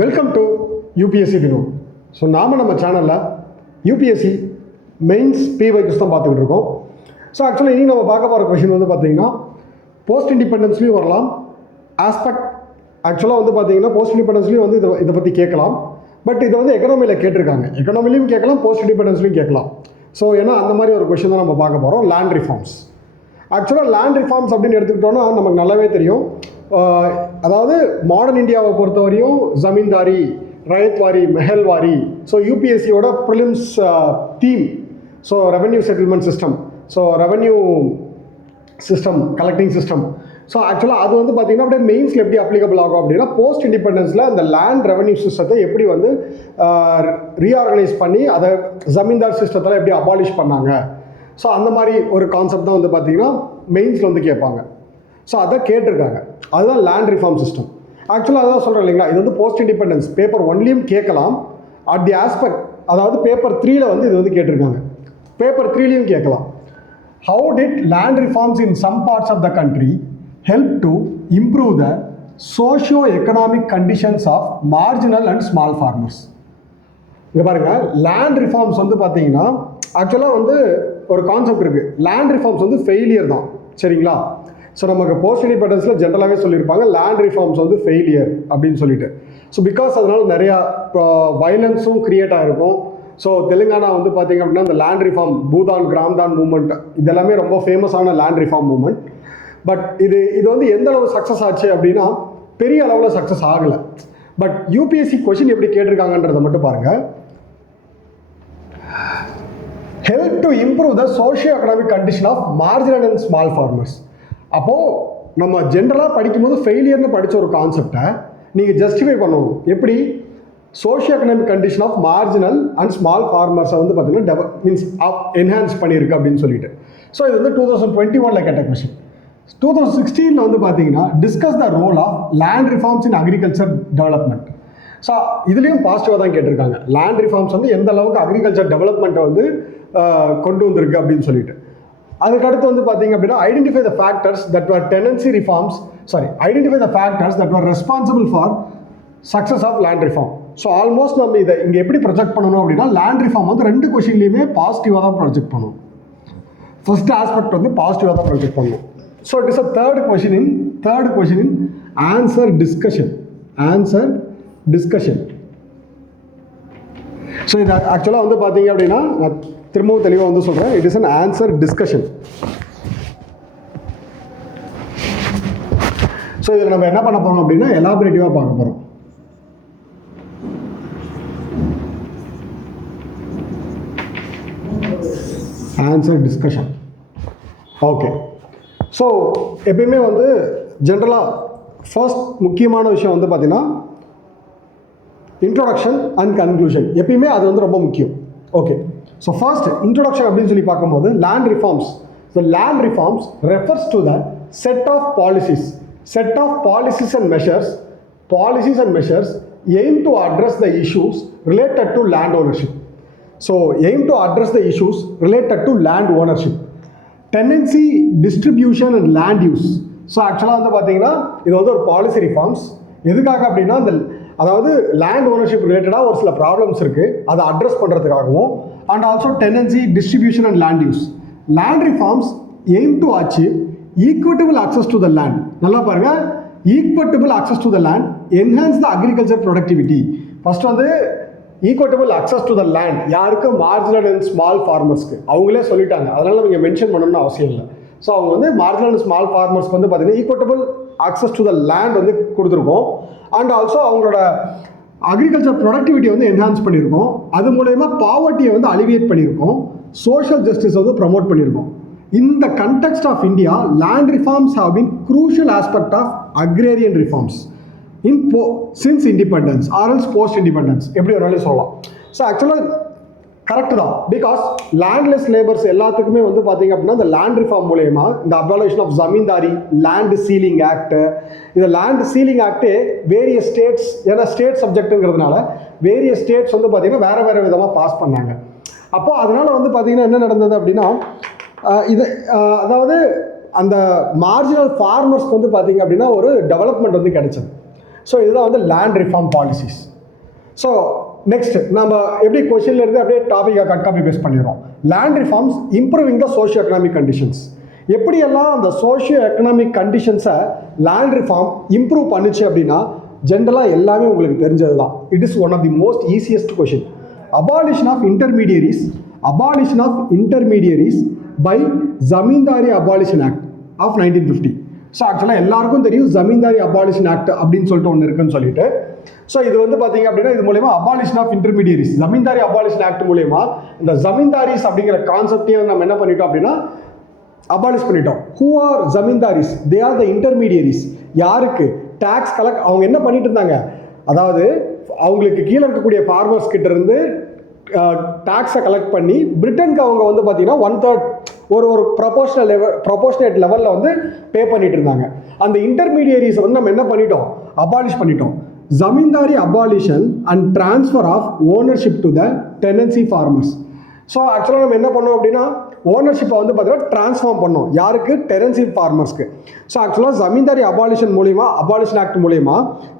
Welcome to UPSC Vino. So நம்ம சேனலில் UPSC mains பிவைக்ஸ் தான் பார்த்துக்கிட்டு இருக்கோம். ஸோ ஆக்சுவலாக இனி நம்ம பார்க்க போகிற கொஷின் வந்து பார்த்தீங்கன்னா போஸ்ட் இண்டிபெண்டன்ஸ்லையும் வரலாம். ஆஸ்பெக்ட் ஆக்சுவலாக வந்து பார்த்தீங்கன்னா போஸ்ட் இண்டிபெண்டன்ஸ்லையும் வந்து இதை பற்றி கேட்கலாம். பட் இதை வந்து எக்கனாமியில் கேட்டிருக்காங்க. எக்கனாமிலையும் கேட்கலாம், போஸ்ட் இண்டிபெண்டன்ஸ்லையும் கேட்கலாம். ஸோ ஏன்னா அந்த மாதிரி ஒரு கொஷின் தான் நம்ம பார்க்க போகிறோம். Land reforms. ஆக்சுவலாக லேண்ட் ரிஃபார்ம்ஸ் அப்படின்னு எடுத்துக்கிட்டோன்னா நமக்கு நல்லாவே தெரியும். அதாவது மாடர்ன் இந்தியாவை பொறுத்தவரையும் ஜமீன்தாரி, ரயத்வாரி, மெஹல்வாரி. ஸோ யூபிஎஸ்சியோட prelims theme so revenue settlement system, so revenue system, collecting system. So ஆக்சுவலாக அது வந்து பார்த்திங்கன்னா அப்படியே மெயின்ஸில் எப்படி அப்ளிகபிள் ஆகும் அப்படின்னா போஸ்ட் இண்டிபெண்டன்ஸில் அந்த லேண்ட் ரெவென்யூ சிஸ்டத்தை எப்படி வந்து ரீஆர்கனைஸ் பண்ணி அதை ஜமீன்தார் சிஸ்டத்தில் எப்படி அபாலிஷ் பண்ணாங்க. ஸோ அந்த மாதிரி ஒரு கான்செப்ட் தான் வந்து பார்த்திங்கன்னா மெயின்ஸில் வந்து கேட்பாங்க. ஸோ அதை கேட்டிருக்காங்க. அதுதான் லேண்ட் ரிஃபார்ம் சிஸ்டம். ஆக்சுவலாக அதான் சொல்கிறேன் இல்லைங்களா, இது வந்து போஸ்ட் இண்டிபெண்டன்ஸ் பேப்பர் 1லையும் கேட்கலாம். அட் தி ஆஸ்பெக்ட் அதாவது பேப்பர் 3ல் வந்து இது வந்து கேட்டிருக்காங்க. பேப்பர் 3லையும் கேட்கலாம். How did land reforms in some parts of the country help to improve the socio economic conditions of marginal and small farmers. இங்கே பாருங்கள், லேண்ட் ரிஃபார்ம்ஸ் வந்து பார்த்தீங்கன்னா ஆக்சுவலாக வந்து ஒரு கான்செப்ட் இருக்குது. லேண்ட் ரிஃபார்ம்ஸ் வந்து ஃபெயிலியர் தான், சரிங்களா? ஸோ நமக்கு போஸ்ட் இண்டிபெண்டன்ஸில் ஜென்ரலாகவே சொல்லியிருப்பாங்க லேண்ட் ரிஃபார்ம்ஸ் வந்து ஃபெயிலியர் அப்படின்னு சொல்லிட்டு. ஸோ பிகாஸ் அதனால் நிறையா வயலன்ஸும் க்ரியேட் ஆகிருக்கும். ஸோ தெலுங்கானா வந்து பார்த்திங்க அப்படின்னா இந்த லேண்ட் ரிஃபார்ம், பூதான் கிராம்தான் மூமெண்ட், இதெல்லாமே ரொம்ப ஃபேமஸான லேண்ட் ரிஃபார்ம் மூமெண்ட். பட் இது வந்து எந்த அளவு சக்ஸஸ் ஆச்சு அப்படின்னா பெரிய அளவில் சக்ஸஸ் ஆகலை. பட் யூபிஎஸ்சி கொஷின் எப்படி கேட்டிருக்காங்கன்றதை மட்டும் பாருங்கள். Help to improve the socio economic condition of marginal and small farmers. அப்போது நம்ம ஜென்ரலாக படிக்கும்போது ஃபெயிலியர்னு படித்த ஒரு கான்செப்டை நீங்கள் ஜஸ்டிஃபை பண்ணணும். எப்படி socio economic condition of marginal and small ஃபார்மர்ஸை வந்து பார்த்தீங்கன்னா என்ஹான்ஸ் பண்ணியிருக்கு அப்படின்னு சொல்லிட்டு. ஸோ இது வந்து 2021 கேட்ட கொஷின். 2016 வந்து பார்த்தீங்கன்னா discuss the role of land reforms in agriculture development. So இதுலேயும் பாசிட்டிவாக தான் கேட்டிருக்காங்க. லேண்ட் ரிஃபார்ம்ஸ் வந்து எந்த அளவுக்கு அக்ரிகல்ச்சர் டெவலப்மெண்ட்டை வந்து கொண்டு வந்திருக்கு அப்படின்னு சொல்லிட்டு. அதுக்கடுத்து வந்து பார்த்தீங்க அப்படின்னா identify the factors that were tenancy reforms identify the factors that were responsible for success of land reform. So almost நம்ம இதை இங்கே எப்படி ப்ரொஜெக்ட் பண்ணணும் அப்படின்னா லேண்ட் ரிஃபார்ம் வந்து 2 கொஷின்லையுமே பாசிட்டிவாக தான் ப்ரொஜெக்ட் பண்ணணும். ஃபர்ஸ்ட் ஆஸ்பெக்ட் வந்து பாசிட்டிவாக தான் ப்ரொஜெக்ட் பண்ணணும். So it is a third question in answer discussion. So இது ஆக்சுவலாக வந்து பார்த்தீங்க அப்படின்னா நான் திரும்பவும் தெளிவாக வந்து சொல்கிறேன், it is an answer discussion. So இதில் நம்ம என்ன பண்ண போகிறோம் அப்படின்னா எலாபரேட்டிவாக பார்க்க போகிறோம். Answer discussion. ஓகே. ஸோ எப்பயுமே வந்து ஜென்ரலாக ஃபர்ஸ்ட் முக்கியமான விஷயம் வந்து பார்த்தீங்கன்னா இன்ட்ரோடக்ஷன் அண்ட் கன்க்ளூஷன். எப்பயுமே அது வந்து ரொம்ப முக்கியம். ஓகே. ஸோ ஃபர்ஸ்ட் இன்ட்ரோடக்ஷன் அப்படின்னு சொல்லி பார்க்கும்போது land reforms. So land reforms refers to the set of policies and measures aim to address the issues related to land ownership. So aim to address the issues related to land ownership, tenancy, distribution and land use. So ஆக்சுவலாக வந்து பார்த்தீங்கன்னா இது வந்து ஒரு policy reforms. எதுக்காக அப்படின்னா அந்த அதாவது லேண்ட் ஓனர்ஷிப் ரிலேட்டடாக ஒரு சில ப்ராப்ளம்ஸ் இருக்குது, அதை அட்ரஸ் பண்ணுறதுக்காகவும் and also tenancy, distribution and land use. Land reforms aim to achieve equitable access to the land. நல்லா பாருங்கள், equitable access to the land, enhance the agriculture productivity. First வந்து equitable access to the land யாருக்கு? Marginal and small ஃபார்மர்ஸ்க்கு. அவங்களே சொல்லிட்டாங்க, அதனால் நீங்கள் mention பண்ணணும்னு அவசியம் இல்லை. ஸோ அவங்க வந்து மார்ஜினல் அண்ட் ஸ்மால் ஃபார்மர்ஸ்க்கு வந்து பார்த்தீங்கன்னா equitable access to the land வந்து கொடுத்துருக்கோம். அண்ட் ஆல்சோ அவங்களோட அக்ரிகல்ச்சர் ப்ரொடக்டிவிட்டியை வந்து என்ஹான்ஸ் பண்ணியிருக்கோம். அது மூலயமா பாவர்ட்டியை வந்து அலிவியேட் பண்ணியிருக்கோம். சோஷியல் ஜஸ்டிஸ் வந்து ப்ரமோட் பண்ணியிருக்கோம். In the context of India land reforms have been crucial aspect of agrarian reforms since independence or else post independence, எப்படி ஒரு வேலையை சொல்லலாம். ஸோ ஆக்சுவலாக கரெக்டு தான். பிகாஸ் லேண்ட்லெஸ் லேபர்ஸ் எல்லாத்துக்குமே வந்து பார்த்தீங்க அப்படின்னா இந்த லேண்ட் ரிஃபார்ம் மூலயமா இந்த abolition of zamindari, land ceiling act, இந்த லேண்ட் சீலிங் ஆக்டே வேரியஸ் ஸ்டேட்ஸ், ஏன்னா ஸ்டேட் சப்ஜெக்ட்டுங்கிறதுனால வேரியஸ் ஸ்டேட்ஸ் வந்து பார்த்தீங்கன்னா வேறு விதமாக பாஸ் பண்ணாங்க. அப்போ அதனால் வந்து பார்த்தீங்கன்னா என்ன நடந்தது அப்படின்னா இது அதாவது அந்த மார்ஜினல் ஃபார்மர்ஸ்க்கு வந்து பார்த்தீங்க அப்படின்னா ஒரு டெவலப்மெண்ட் வந்து கிடைச்சது. ஸோ இதுதான் வந்து land reform policies. So next நம்ம எப்படி கொஸ்டின்ல இருந்து அப்படியே டாபிக்காக கட் காப்பி பேஸ்ட் பண்ணிடுறோம். Land reforms improving the socio economic conditions. எப்படியெல்லாம் அந்த சோஷியோ எக்கனாமிக் கண்டிஷன்ஸை லேண்ட் ரிஃபார்ம் இம்ப்ரூவ் பண்ணுச்சு அப்படின்னா ஜென்ரலாக எல்லாமே உங்களுக்கு தெரிஞ்சது தான். It is one of the most easiest question. Abolition of intermediaries by zamindari abolition act of 1950. So ஆக்சுவலாக எல்லாருக்கும் தெரியும் ஜமீன்தாரி அபாலிஷன் ஆக்ட் அப்படின்னு சொல்லிட்டு ஒன்று இருக்குன்னு சொல்லிட்டு. ஸோ இது வந்து பார்த்தீங்க அப்படின்னா இது மூலயமா abolition of intermediaries, zamindari abolition act மூலயமா இந்த ஜமீன்தாரிஸ் அப்படிங்கிற கான்செப்டே நம்ம என்ன பண்ணிட்டோம் அப்படின்னா அபாலிஷ் பண்ணிட்டோம். Who are zamindaris? They are the intermediaries. யாருக்கு? Tax collect. அவங்க என்ன பண்ணிட்டு இருந்தாங்க, அதாவது அவங்களுக்கு கீழே இருக்கக்கூடிய ஃபார்மர்ஸ் கிட்ட இருந்து டாக்ஸை கலெக்ட் பண்ணி பிரிட்டனுக்கு அவங்க வந்து பார்த்தீங்கன்னா 1/3 ஒரு ப்ரொபோஷனேட் லெவலில் வந்து பே பண்ணிட்டு இருந்தாங்க. அந்த இன்டர்மீடியரிஸை வந்து நம்ம என்ன பண்ணிட்டோம், அபாலிஷ் பண்ணிட்டோம். Zamindari abolition and transfer of ownership to the tenancy farmers. So ஆக்சுவலாக நம்ம என்ன பண்ணோம் அப்படின்னா ஓனர்ஷிப்பை வந்து பார்த்தீங்கன்னா ட்ரான்ஸ்ஃபார்ம் பண்ணோம். யாருக்கு? டெனன்சி ஃபார்மர்ஸ்க்கு. ஸோ ஆக்சுவலாக ஜமீன்தாரி அபாலிஷன் மூலிமா, அபாலிஷன் ஆக்ட் மூலிமா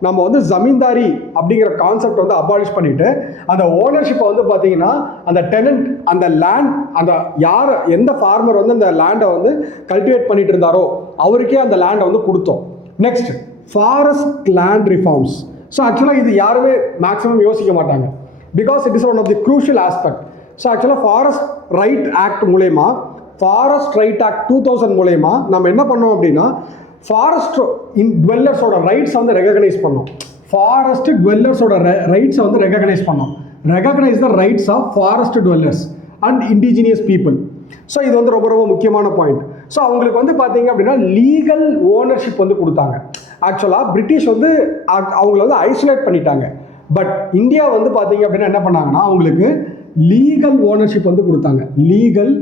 நம்ம வந்து ஜமீன்தாரி அப்படிங்கிற கான்செப்ட் வந்து அபாலிஷ் பண்ணிட்டு அந்த ஓனர்ஷிப்பை வந்து பார்த்தீங்கன்னா அந்த டெனன்ட், அந்த லேண்ட், அந்த யார் எந்த ஃபார்மர் வந்து அந்த லேண்டை வந்து கல்டிவேட் பண்ணிட்டு இருந்தாரோ அவருக்கே அந்த லேண்டை வந்து கொடுத்தோம். Next forest land reforms. So ஆக்சுவலாக இது யாருமே மேக்ஸிமம் யோசிக்க மாட்டாங்க, because it is one of the crucial aspect. So ஆக்சுவலாக ஃபாரஸ்ட் ரைட் ஆக்ட் மூலயமா, ஃபாரஸ்ட் ரைட் ஆக்ட் 2000 மூலயமா நம்ம என்ன பண்ணோம் அப்படின்னா ஃபாரஸ்ட் டுவெல்லர்ஸோட ரைட்ஸை வந்து ரெகக்னைஸ் பண்ணோம். ஃபாரஸ்ட் டுவெல்லர்ஸோட ரைட்ஸை வந்து ரெகக்னைஸ் பண்ணோம். Recognise the rights of forest dwellers and indigenous people. So இது வந்து ரொம்ப ரொம்ப முக்கியமான பாயிண்ட். ஸோ அவங்களுக்கு வந்து பார்த்தீங்க அப்படின்னா லீகல் ஓனர்ஷிப் வந்து கொடுத்தாங்க. ஆக்சுவலாக பிரிட்டிஷ் வந்து அவங்கள வந்து ஐசோலேட் பண்ணிட்டாங்க. பட் இந்தியா வந்து பார்த்தீங்க அப்படின்னா என்ன பண்ணாங்கன்னா அவங்களுக்கு லீகல் ஓனர்ஷிப் வந்து கொடுத்தாங்க. லீகல்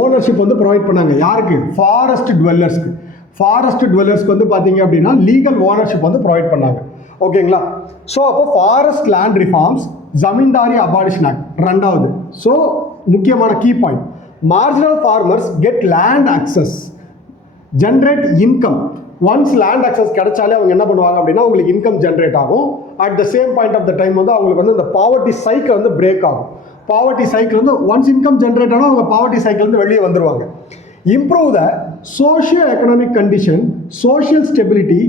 ஓனர்ஷிப் வந்து ப்ரொவைட் பண்ணாங்க. யாருக்கு? ஃபாரஸ்ட் டுவெல்லர்ஸ்க்கு. ஃபாரஸ்ட் டுவெல்லர்ஸ்க்கு வந்து பார்த்தீங்க அப்படின்னா லீகல் ஓனர்ஷிப் வந்து ப்ரொவைட் பண்ணாங்க. ஓகேங்களா? ஸோ அப்போ forest land reforms, zamindari abolition act ரெண்டாவது. ஸோ முக்கியமான key point, marginal farmers get land access, generate income. Once land access கிடைச்சாலே அவங்க என்ன பண்ணுவாங்க அப்படின்னா உங்களுக்கு இன்கம் ஜென்ரேட் ஆகும். At the same point of the time வந்து அவங்களுக்கு வந்து இந்த பாவர்ட்டி சைக்கிள் வந்து பிரேக் ஆகும். பாவர்ட்டி சைக்கிள் வந்து ஒன்ஸ் இன்கம் ஜென்ரேட் ஆனால் அவங்க பாவர்ட்டி சைக்கிள் வந்து வெளியே வந்துருவாங்க. Improve the socio economic condition, social stability,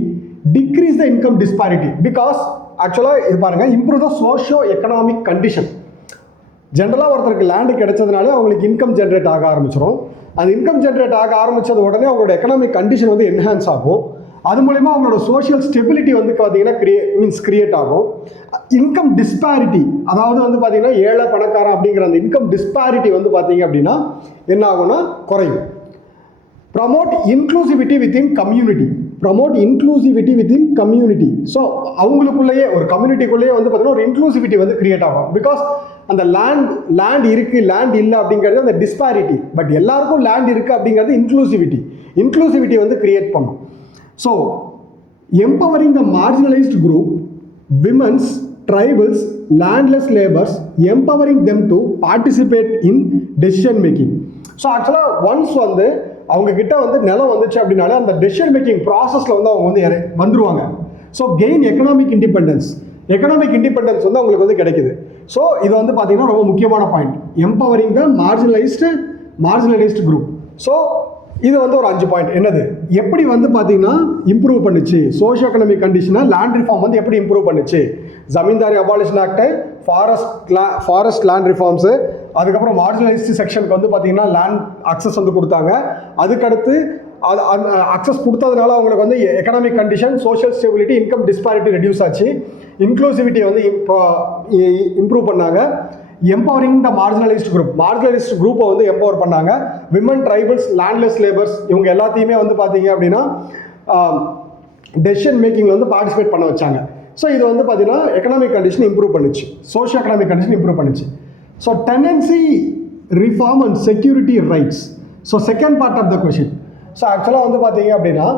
degrees the income disparity. Because ஆக்சுவலாக இது பாருங்க, improve the socio economic condition. ஜென்ரலாக ஒருத்தருக்கு லேண்டு கிடைச்சதுனாலே அவங்களுக்கு இன்கம் ஜென்ரேட் ஆக ஆரம்பிச்சிடும். அந்த இன்கம் ஜென்ரேட் ஆக ஆரம்பித்தது உடனே அவங்களோட எக்கனாமிக் கண்டிஷன் வந்து என்ஹான்ஸ் ஆகும். அது மூலமா அவங்களோட சோஷியல் ஸ்டெபிலிட்டி வந்து பார்த்தீங்கன்னா கிரியேட் ஆகும். இன்கம் டிஸ்பாரிட்டி, அதாவது வந்து பார்த்தீங்கன்னா ஏழை பணக்காரன் அப்படிங்கிற அந்த இன்கம் டிஸ்பாரிட்டி வந்து பார்த்தீங்க அப்படின்னா என்ன ஆகும்னா குறையும். Promote inclusivity within community. So அவங்களுக்குள்ளேயே ஒரு கம்யூனிட்டிக்குள்ளேயே வந்து பார்த்தீங்கன்னா ஒரு இன்க்ளூசிவிட்டி வந்து கிரியேட் ஆகும். பிகாஸ் அந்த லேண்ட் இருக்குது, லேண்ட் இல்லை அப்படிங்கிறது அந்த டிஸ்பாரிட்டி. பட் எல்லாருக்கும் லேண்ட் இருக்குது அப்படிங்கிறது இன்க்ளூசிவிட்டி வந்து கிரியேட் பண்ணும். So empowering the marginalised group, women's, tribals, landless labours, empowering them to participate in decision making. So ஆக்சுவலாக ஒன்ஸ் வந்து அவங்க கிட்ட வந்து நிலம் வந்துச்சு அப்படின்னாலே அந்த டெசிஷன் மேக்கிங் ப்ராசஸில் வந்து அவங்க வந்து வந்துருவாங்க. ஸோ கெயின் எக்கனாமிக் இண்டிபெண்டன்ஸ் வந்து அவங்களுக்கு வந்து கிடைக்குது. ஸோ இது வந்து பார்த்தீங்கன்னா ரொம்ப முக்கியமான பாயிண்ட், எம்பவரிங் த மார்ஜினலைஸ்டு குரூப். ஸோ இது வந்து ஒரு 5 பாயிண்ட். என்னது, எப்படி வந்து பார்த்தீங்கன்னா இம்ப்ரூவ் பண்ணுச்சு சோஷியோ எக்கனாமிக் கண்டிஷனை, லேண்ட் ரிஃபார்ம் வந்து எப்படி இம்ப்ரூவ் பண்ணுச்சு, zamindari abolition act, forest land reforms, அதுக்கப்புறம் மார்ஜினலைஸ்டு செக்ஷனுக்கு வந்து பார்த்தீங்கன்னா லேண்ட் அக்சஸ் வந்து கொடுத்தாங்க. அதுக்கடுத்து அது அக்சஸ் கொடுத்ததுனால அவங்களுக்கு வந்து economic condition, social stability, income disparity reduce ஆச்சு. இன்க்ளூசிவிட்டி வந்து இம்ப்ரூவ் பண்ணாங்க. எம்பவரிங் த மார்ஜினலைஸ்டு குரூப்பை வந்து எம்பவர் பண்ணாங்க. விமன், ட்ரைபல்ஸ், லேண்ட்லெஸ் லேபர்ஸ் இவங்க எல்லாத்தையுமே வந்து பார்த்தீங்க அப்படின்னா டெசிஷன் மேக்கிங்கில் வந்து பார்ட்டிசிபேட் பண்ண வச்சாங்க. ஸோ இது வந்து பார்த்தீங்கன்னா எக்கனாமிக் கண்டிஷன் இம்ப்ரூவ் பண்ணுச்சு, சோஷியோ எக்கனாமிக் கண்டிஷன் இம்ப்ரூவ் பண்ணுச்சு. So tenancy reform and security rights. So second part of the question. So ஆக்சுவலாக வந்து பார்த்தீங்க அப்படின்னா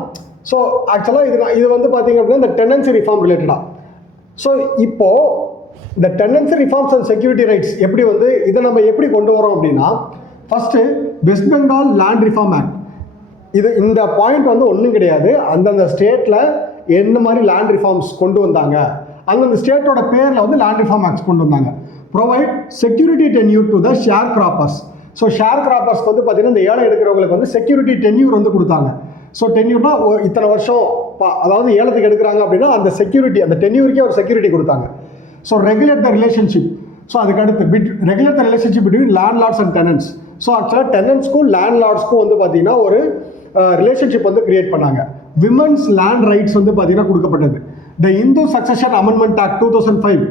இது வந்து பார்த்தீங்க அப்படின்னா இந்த டெனன்சி ரிஃபார்ம் ரிலேட்டடாக. ஸோ இப்போது இந்த tenancy reforms and security rights எப்படி வந்து இதை நம்ம எப்படி கொண்டு வரோம் அப்படின்னா, first West Bengal land reform act. இந்த பாயிண்ட் வந்து ஒன்றும் கிடையாது. அந்தந்த ஸ்டேட்டில் என்ன மாதிரி லேண்ட் ரிஃபார்ம்ஸ் கொண்டு வந்தாங்க, அந்தந்த ஸ்டேட்டோட பேரில் வந்து லேண்ட் ரிஃபார்ம் ஆக்ட்ஸ் கொண்டு வந்தாங்க. Provide security tenure to the sharecroppers. So ஷேர் கிராப்பர்ஸ்க்கு வந்து பார்த்தீங்கன்னா இந்த ஏலம் எடுக்கிறவங்களுக்கு வந்து செக்யூரிட்டி டென்யூர் வந்து கொடுத்தாங்க. ஸோ டென்யூர்னா இத்தனை வருஷம் அதாவது ஏலத்துக்கு எடுக்கிறாங்க அப்படின்னா அந்த செக்யூரிட்டி, அந்த டென்யூருக்கே ஒரு செக்யூரிட்டி கொடுத்தாங்க. So regulate the relationship. So அதுக்கடுத்து regulate the relationship between landlords and tenants. So ஆக்சுவலாக டெனன்ட்ஸ்க்கும் லேண்ட்லார்ட்ஸ்க்கும் வந்து பார்த்தீங்கன்னா ஒரு ரிலேஷன்ஷிப் வந்து கிரியேட் பண்ணாங்க. விமன்ஸ் லேண்ட் ரைட்ஸ் வந்து பார்த்தீங்கன்னா கொடுக்கப்பட்டது. The Hindu succession amendment act 2005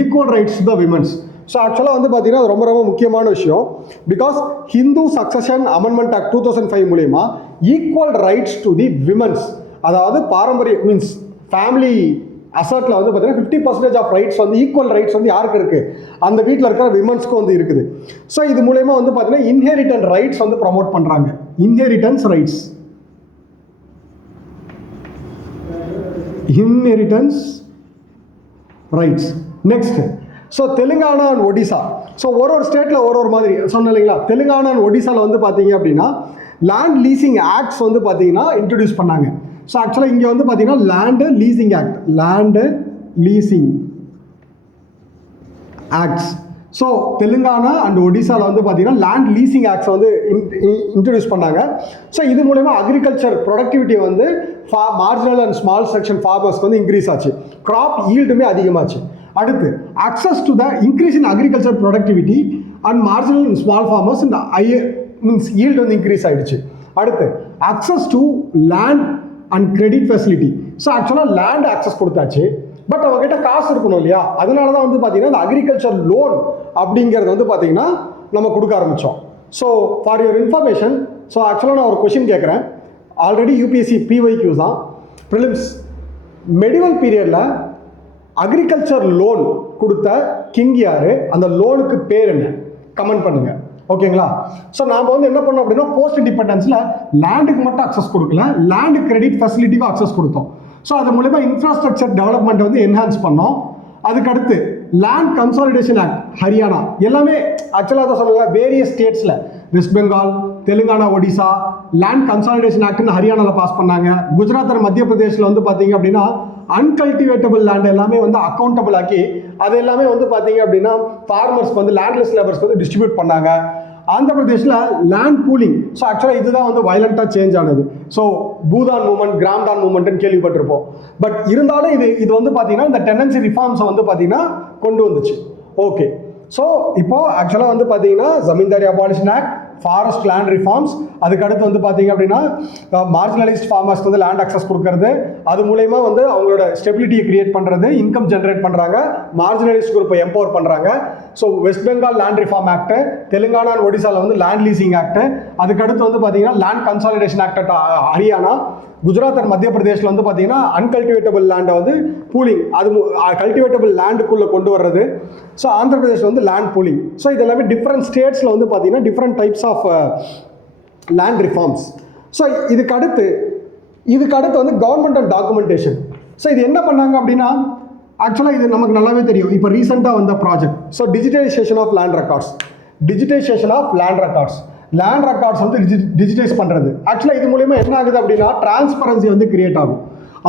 equal rights to the womens. So ஆக்சுவலாக வந்து பார்த்தீங்கன்னா அது ரொம்ப ரொம்ப முக்கியமான விஷயம். Because Hindu succession amendment act 2005 மூலயமா equal rights to the womens, அதாவது பாரம்பரிய மீன்ஸ் ஃபேமிலி அசர்ட்டில் வந்து பார்த்தீங்கன்னா 50% ஆஃப் ரைட்ஸ் வந்து ஈக்குவல் ரைட்ஸ் வந்து யாருக்கு இருக்குது, அந்த வீட்டில் இருக்கிற விமன்ஸ்க்கும் வந்து இருக்குது. ஸோ இது மூலயமா வந்து பார்த்தீங்கன்னா இன்ஹெரிட்டன்ஸ் ரைட்ஸ் வந்து ப்ரொமோட் பண்ணுறாங்க. Inheritance rights, inheritance rights. Next, so Telangana and Odisha. So ஒரு ஸ்டேட்டில் ஒரு மாதிரி சொன்னேன் இல்லைங்களா. தெலுங்கானா அண்ட் ஒடிசாவில் வந்து பார்த்தீங்க அப்படின்னா லேண்ட் லீசிங் ஆக்ட்ஸ் வந்து பார்த்தீங்கன்னா இன்ட்ரடியூஸ் பண்ணாங்க. ஸோ ஆக்சுவலாக இங்கே வந்து பார்த்தீங்கன்னா land leasing act, land leasing acts. So Telangana and ஒடிசாவில் வந்து பார்த்தீங்கன்னா லேண்ட் லீசிங் ஆக்ட்ஸ் வந்து இன்ட்ரடியூஸ் பண்ணாங்க. ஸோ இது மூலமா அக்ரிகல்ச்சர் ப்ரொடக்டிவிட்டி வந்து மார்ஜினல் அண்ட் ஸ்மால் செக்ஷன் ஃபார்மர்ஸ்க்கு வந்து இன்க்ரீஸ் ஆச்சு. கிராப் ஈல்டுமே அதிகமாச்சு. அடுத்து access to the increase in agriculture productivity and marginal and small farmers இந்த மீன்ஸ் ஈல்டு வந்து இன்க்ரீஸ் ஆகிடுச்சு. அடுத்து access to land and credit facility. So ஆக்சுவலாக லேண்ட் ஆக்சஸ் கொடுத்தாச்சு, பட் அவங்ககிட்ட காசு இருக்கணும் இல்லையா. அதனால தான் வந்து பார்த்தீங்கன்னா இந்த அக்ரிகல்ச்சர் லோன் அப்படிங்கிறது வந்து பார்த்தீங்கன்னா நம்ம கொடுக்க ஆரம்பித்தோம். So for your information, so ஆக்சுவலாக நான் ஒரு கொஷின் கேட்குறேன். ஆல்ரெடி யூபிஎஸ்சி பிஒய்க்யூ தான் ப்ரிலிம்ஸ். மெடிவல் பீரியடில் அக்ரிகல்ச்சர் லோன் கொடுத்த கிங் யார், அந்த லோனுக்கு பேர் என்ன, கமெண்ட் பண்ணுங்கள். ஓகேங்களா. ஸோ நாம் வந்து என்ன பண்ணோம் அப்படின்னா போஸ்ட் இண்டிபெண்டன்ஸில் லேண்டுக்கு மட்டும் அக்சஸ் கொடுக்கல, லேண்டு கிரெடிட் ஃபெசிலிட்டிக்கும் அக்சஸ் கொடுத்தோம். ஸோ அது மூலமா இன்ஃப்ராஸ்ட்ரக்சர் டெவலப்மெண்ட் வந்து என்ஹான்ஸ் பண்ணோம். அதுக்கடுத்து லேண்ட் கன்சாலிடேஷன் ஆக்ட் ஹரியானா எல்லாமே ஆக்சுவலாக தான் சொல்லுங்கள் வேரியஸ் ஸ்டேட்ஸில் வெஸ்ட் பெங்கால், தெலுங்கானா, ஒடிசா லேண்ட் கன்சாலிடேஷன் ஆக்ட்னு ஹரியானாவில் பாஸ் பண்ணாங்க. குஜராத் அண்ட் மத்திய பிரதேஷில் வந்து பார்த்தீங்க அப்படின்னா அன்கல்டிவேட்டபிள் லேண்ட் எல்லாமே வந்து அக்கௌண்டபிள் ஆக்கி அது எல்லாமே வந்து பார்த்தீங்க அப்படின்னா ஃபார்மர்ஸ்க்கு வந்து லேண்ட்லெஸ் லேபர்ஸ்க்கு வந்து டிஸ்ட்ரிபியூட் பண்ணாங்க. ஆந்திர பிரதேஷில் லேண்ட் பூலிங். ஸோ ஆக்சுவலாக இதுதான் வந்து வயலண்ட்டாக சேஞ்ச் ஆனது. ஸோ பூதான் மூவ்மெண்ட், கிராம்தான் மூவ்மெண்ட்னு கேள்விப்பட்டிருப்போம். பட் இருந்தாலும் இது வந்து பார்த்தீங்கன்னா இந்த டெனன்சி ரிஃபார்ம்ஸை வந்து பார்த்தீங்கன்னா கொண்டு வந்துச்சு. ஓகே. ஸோ இப்போ ஆக்சுவலாக வந்து பார்த்தீங்கன்னா zamindari abolition act, forest land reforms, அதுக்கடுத்து வந்து பார்த்தீங்க அப்படின்னா மார்ஜினலைஸ்ட் ஃபார்மர்ஸ்க்கு வந்து லேண்ட் அக்சஸ் கொடுக்கறது, அது மூலயமா வந்து அவங்களோட ஸ்டெபிலிட்டியை கிரியேட் பண்ணுறது, இன்கம் ஜென்ரேட் பண்ணுறாங்க, மார்ஜினலைஸ்ட் குரூப்பை எம்பவர் பண்ணுறாங்க. So west Bengal land reform act, Telangana and ஒடிசாவில் வந்து லேண்ட் லீசிங் ஆக்ட், அதுக்கடுத்து வந்து பார்த்தீங்கன்னா land consolidation act Haryana, Gujarat and மத்திய பிரதேஷில் வந்து பார்த்தீங்கன்னா அன்கல்டிவேட்டபிள் லேண்டை வந்து பூலிங், அது கல்டிவேட்டபிள் லேண்டுக்குள்ளே கொண்டு வர்றது. ஸோ ஆந்திர பிரதேஷ் வந்து லேண்ட் பூலிங். ஸோ இது எல்லாமே டிஃப்ரெண்ட் ஸ்டேட்ஸில் வந்து பார்த்தீங்கன்னா different types of land reforms. So இதுக்கு அடுத்து வந்து கவர்மெண்ட் அண்ட் டாக்குமெண்டேஷன். ஸோ இது என்ன பண்ணாங்க அப்படின்னா ஆக்சுவலாக இது நமக்கு நல்லாவே தெரியும். இப்போ ரீசெண்டாக வந்த project, so digitalisation of land records, land records வந்து டிஜிட்டைஸ் பண்ணுறது. ஆக்சுவலாக இது மூலமா என்ன ஆகுது அப்படின்னா டிரான்ஸ்பரன்சி வந்து கிரியேட் ஆகும்.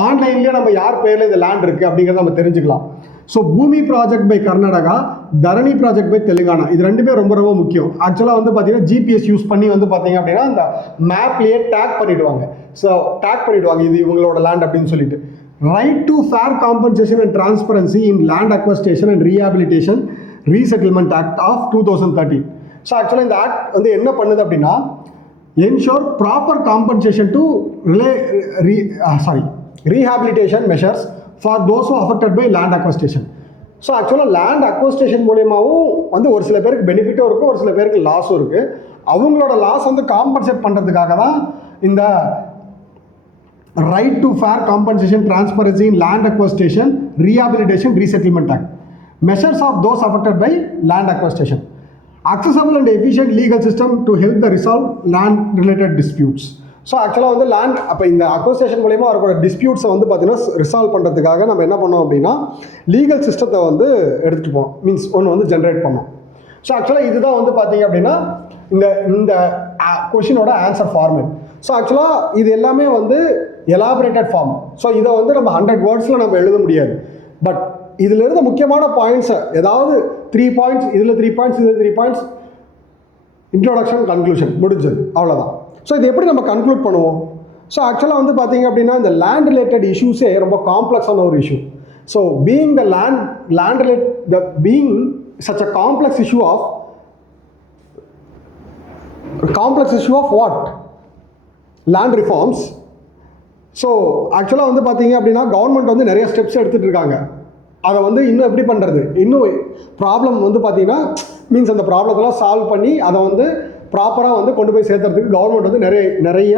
ஆன்லைன்லேயே நம்ம யார் பேரில் இந்த லேண்ட் இருக்குது அப்படிங்கிறத நம்ம தெரிஞ்சுக்கலாம். So Bhoomi project by Karnataka, Dharani project by Telangana, இது ரெண்டுமே ரொம்ப ரொம்ப முக்கியம். ஆக்சுவலாக வந்து பார்த்தீங்கன்னா ஜிபிஎஸ் யூஸ் பண்ணி வந்து பார்த்தீங்க அப்படின்னா அந்த மேப்லேயே டேக் பண்ணிவிடுவாங்க. ஸோ டேக் பண்ணிவிடுவாங்க இது இவங்களோட லேண்ட் அப்படின்னு சொல்லிட்டு. Right to fair compensation and transparency in land acquisition and rehabilitation resettlement act of 2013. So ஆக்சுவலாக இந்த ஆக்ட் வந்து என்ன பண்ணுது அப்படின்னா ensure proper compensation to rehabilitation measures for those who affected by land acquisition. So ஆக்சுவலாக land acquisition மூலியமாகவும் வந்து ஒரு சில பேருக்கு பெனிஃபிட்டும் இருக்குது, ஒரு சில பேருக்கு லாஸும் இருக்குது. அவங்களோட லாஸ் வந்து காம்பன்சேட் பண்ணுறதுக்காக தான் இந்த right to fair compensation transparency in land acquisition rehabilitation resettlement act measures of those affected by land acquisition. accessible and efficient legal system to help the resolve land related disputes. So ஆக்சுவலாக வந்து land அப்போ இந்த அக்வஸ்டேஷன் மூலயமா வரக்கூடிய டிஸ்பியூட்ஸை வந்து பார்த்தீங்கன்னா resolve பண்ணுறதுக்காக நம்ம என்ன பண்ணோம் அப்படின்னா லீகல் சிஸ்டத்தை வந்து எடுத்துகிட்டு போனோம், மீன்ஸ் ஒன்று வந்து ஜென்ரேட் பண்ணோம். ஸோ ஆக்சுவலாக இதுதான் வந்து பார்த்தீங்க அப்படின்னா இந்த கொஷினோட ஆன்சர் ஃபார்மேட். ஸோ ஆக்சுவலாக இது எல்லாமே வந்து எலாபரேட்டட் ஃபார்ம். ஸோ இதை வந்து நம்ம 100 வேர்ட்ஸில் நம்ம எழுத முடியாது. பட் இதில் இருந்த முக்கியமான பாயிண்ட்ஸை ஏதாவது 3 பாயிண்ட்ஸ், இதில் 3 பாயிண்ட்ஸ், இதில் 3 பாயிண்ட்ஸ், இன்ட்ரோடக்ஷன், கன்க்ளூஷன், முடிஞ்சது, அவ்வளோதான். ஸோ இது எப்படி நம்ம கன்க்ளூட் பண்ணுவோம்? ஸோ ஆக்சுவலாக வந்து பார்த்தீங்க அப்படின்னா இந்த லேண்ட் ரிலேட்டட் இஷ்யூஸே ரொம்ப காம்ப்ளெக்ஸான ஒரு issue. So being the land relate the being such a complex issue of what? Land reforms. So ஆக்சுவலாக வந்து பார்த்தீங்க அப்படின்னா கவர்மெண்ட் வந்து நிறைய ஸ்டெப்ஸ் எடுத்துகிட்டு இருக்காங்க. அதை வந்து இன்னும் எப்படி பண்ணுறது, இன்னும் ப்ராப்ளம் வந்து பார்த்தீங்கன்னா மீன்ஸ் அந்த ப்ராப்ளத்தெல்லாம் சால்வ் பண்ணி அதை வந்து ப்ராப்பராக வந்து கொண்டு போய் சேர்த்துறதுக்கு கவர்மெண்ட் வந்து நிறைய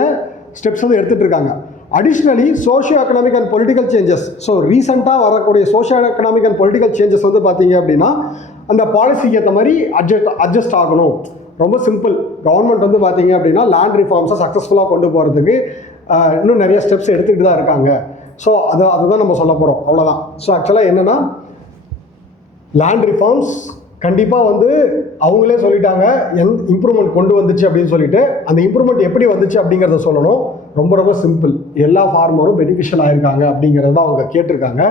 ஸ்டெப்ஸ் வந்து எடுத்துகிட்டு இருக்காங்க. Additionally socio economic and political changes. So ரீசெண்டாக வரக்கூடிய socio economic and political changes வந்து பார்த்தீங்க அப்படின்னா அந்த பாலிசிக்கு ஏற்ற மாதிரி அட்ஜஸ்ட் ஆகணும். ரொம்ப சிம்பிள். கவர்மெண்ட் வந்து பார்த்தீங்க அப்படின்னா லேண்ட் ரிஃபார்ம்ஸை சக்ஸஸ்ஃபுல்லாக கொண்டு போகிறதுக்கு இன்னும் நிறைய ஸ்டெப்ஸ் எடுத்துக்கிட்டு தான் இருக்காங்க. ஸோ அதுதான் நம்ம சொல்ல போகிறோம், அவ்வளோதான். ஸோ ஆக்சுவலாக என்னென்னா லேண்ட் ரிஃபார்ம்ஸ் கண்டிப்பாக வந்து அவங்களே சொல்லிட்டாங்க இம்ப்ரூவ்மெண்ட் கொண்டு வந்துச்சு அப்படின்னு சொல்லிட்டு. அந்த இம்ப்ரூவ்மெண்ட் எப்படி வந்துச்சு அப்படிங்கிறத சொல்லணும். ரொம்ப ரொம்ப சிம்பிள். எல்லா ஃபார்மரும் பெனிஃபிஷியல் ஆகிருக்காங்க அப்படிங்கிறத அவங்க கேட்டிருக்காங்க.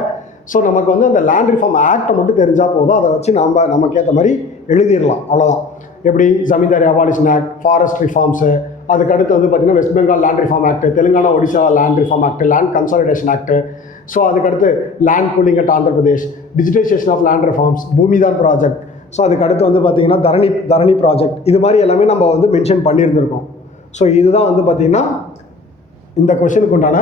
ஸோ நமக்கு வந்து அந்த லேண்ட் ரிஃபார்ம் ஆக்டை மட்டும் தெரிஞ்சால் போதும். அதை வச்சு நமக்கு ஏற்ற மாதிரி எழுதிடலாம், அவ்வளோதான். எப்படி zamindari abolition act, forest reforms, அதுக்கடுத்து வந்து பார்த்திங்கன்னா West Bengal land reform act, Telangana Odisha land reform act, land consolidation act, so அதுக்கடுத்து land pooling at Andhra Pradesh, digitization of land reforms, Bhoodan project, so அதுக்கடுத்து வந்து பார்த்திங்கன்னா தரணி ப்ராஜெக்ட், இது மாதிரி எல்லாமே நம்ம வந்து மென்ஷன் பண்ணியிருந்திருக்கோம். ஸோ இதுதான் வந்து பார்த்திங்கன்னா இந்த கொஷனுக்கு உண்டான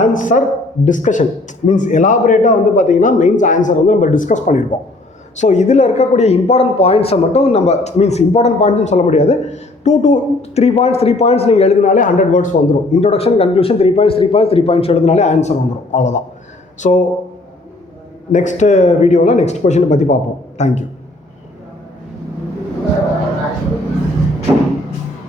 ஆன்சர் டிஸ்கஷன். மீன்ஸ் எலாபரேட்டாக வந்து பார்த்திங்கன்னா மெயின்ஸ் ஆன்சர் வந்து நம்ம டிஸ்கஸ் பண்ணியிருக்கோம். ஸோ இதில் இருக்கக்கூடிய இம்பார்ட்டன்ட் பாயிண்ட்ஸை மட்டும் நம்ம மீன்ஸ் இம்பார்ட்டன்ட் பாயிண்ட்ஸ்னு சொல்ல முடியாது. 2 to 3 பாயிண்ட்ஸ் நீங்கள் எழுதினாலே 100 வேர்ட்ஸ் வந்துடும். இன்ட்ரோடக்ஷன், கன்க்ளூஷன், 3 பாயிண்ட்ஸ் எழுதினாலே ஆன்சர் வந்துடும், அவ்வளோதான். ஸோ நெக்ஸ்ட் வீடியோவில் நெக்ஸ்ட் கொஷனை பற்றி பார்ப்போம். தேங்க்யூ.